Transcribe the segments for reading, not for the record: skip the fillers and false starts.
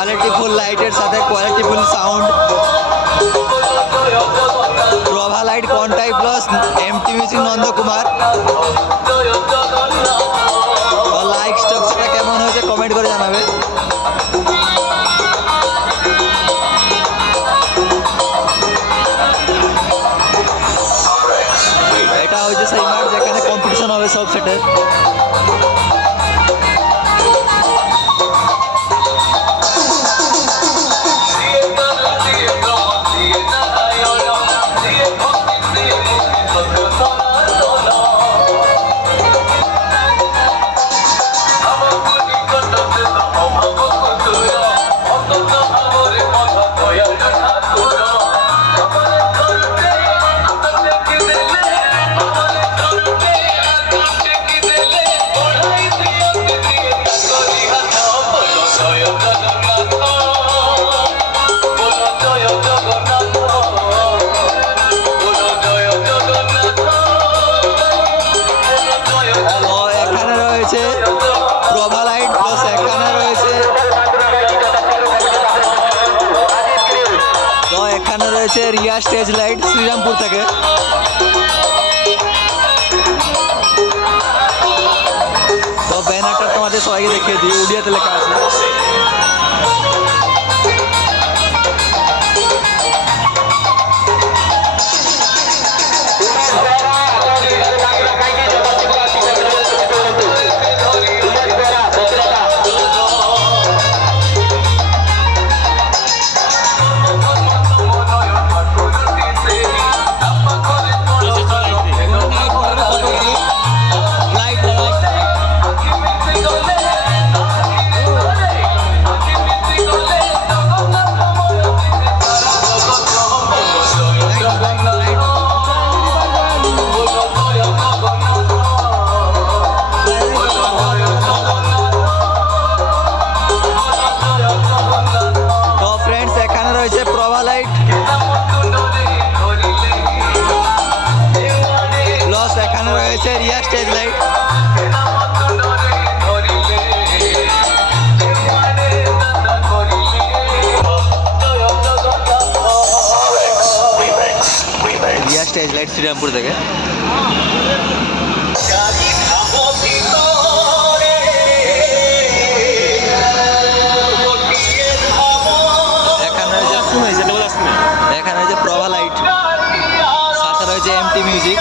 কোয়ালিটিফুল লাইটের সাথে qualityful sound. Prabha light Contai plus MT music Nandakumar. Like স্ট্রাকচারটা কেমন হয়েছে কমেন্ট করে জানাবে। এটা হচ্ছে সেই মাঠ যেখানে কম্পিটিশন হবে সব সেটের। প্রভা লাইট প্লাস এখানে রয়েছে তো এখানে রয়েছে রিয়া স্টেজ লাইট শ্রীরামপুর থেকে। তো ব্যানারটা তোমাদের সবাইকে দেখিয়ে দিই, উড়িয়াতে লেখা আছে। প্রভা লাইট প্লাস এখানে রয়েছে Riya stage light. Riya stage light Serampore থেকে। এখানে রয়েছে প্রভা লাইট, সাথে রয়েছে এমটি মিউজিক।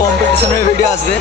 কম্পিটিশনের ভিডিও আসবে।